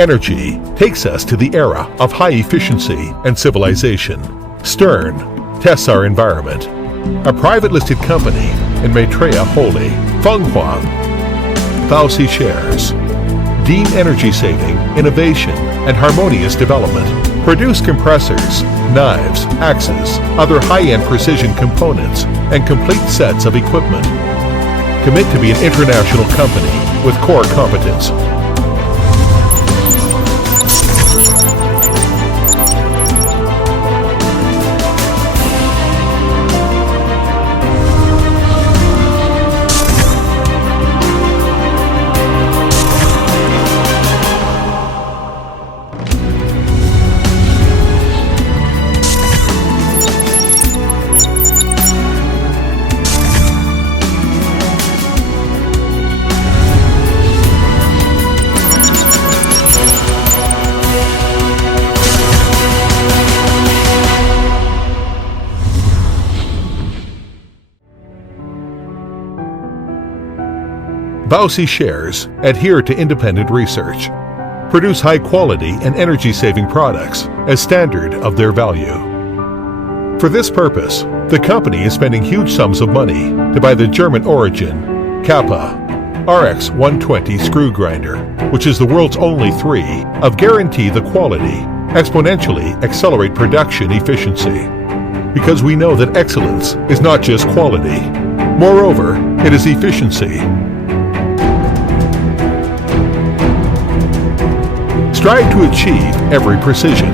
Energy takes us to the era of high efficiency and civilization. Stern tests our environment. A private listed company in Maitreya Holy, Fenghuang. BAOSI shares. Dean energy saving, innovation, and harmonious development. Produce compressors, knives, axes, other high-end precision components, and complete sets of equipment. Commit to be an international company with core competence. BAOSI shares adhere to independent research, produce high-quality and energy-saving products as standard of their value. For this purpose, the company is spending huge sums of money to buy the German-origin Kappa RX 120 screw grinder, which is the world's only 3 of guarantee the quality, exponentially accelerate production efficiency. Because we know that excellence is not just quality. Moreover, it is efficiency. Strive to achieve every precision.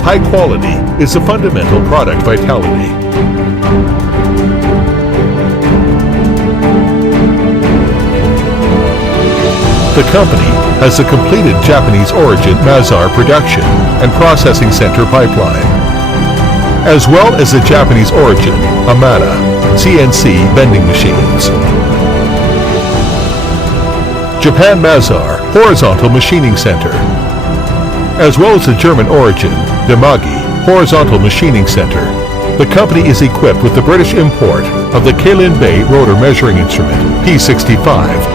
High quality is the fundamental product vitality. The company has a completed Japanese origin Mazar production and processing center pipeline, as well as the Japanese origin Amada CNC vending machines. Japan Mazar horizontal machining center, as well as the German origin Demagi horizontal machining center. The company is equipped with the British import of the Kalin Bay rotor measuring instrument P65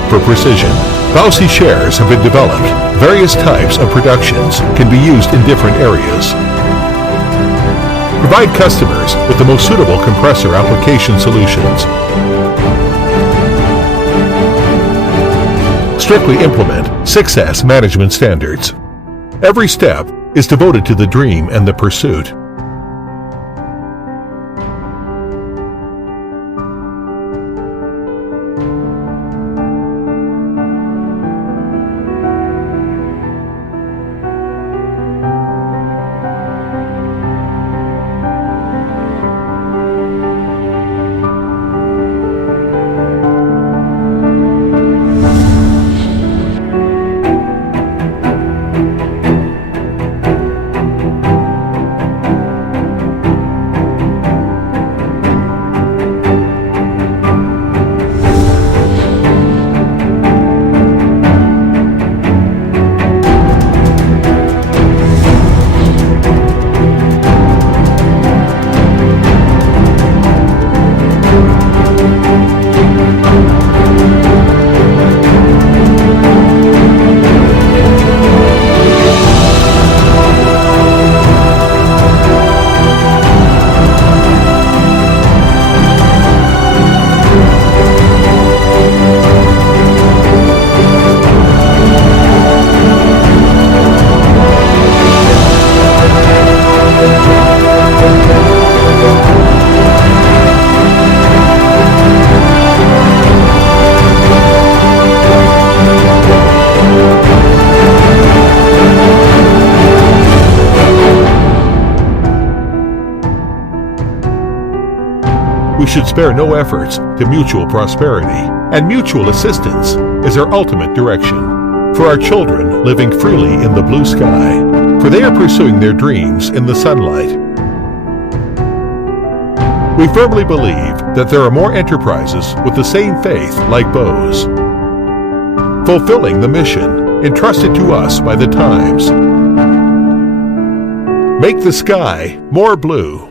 for precision. BAOSI shares have been developed. Various types of productions can be used in different areas. Provide customers with the most suitable compressor application solutions. Strictly implement 6S management standards. Every step is devoted to the dream and the pursuit. We should spare no efforts to mutual prosperity, and mutual assistance is our ultimate direction. For our children living freely in the blue sky, for they are pursuing their dreams in the sunlight. We firmly believe that there are more enterprises with the same faith like Bose, fulfilling the mission entrusted to us by the times. Make the sky more blue.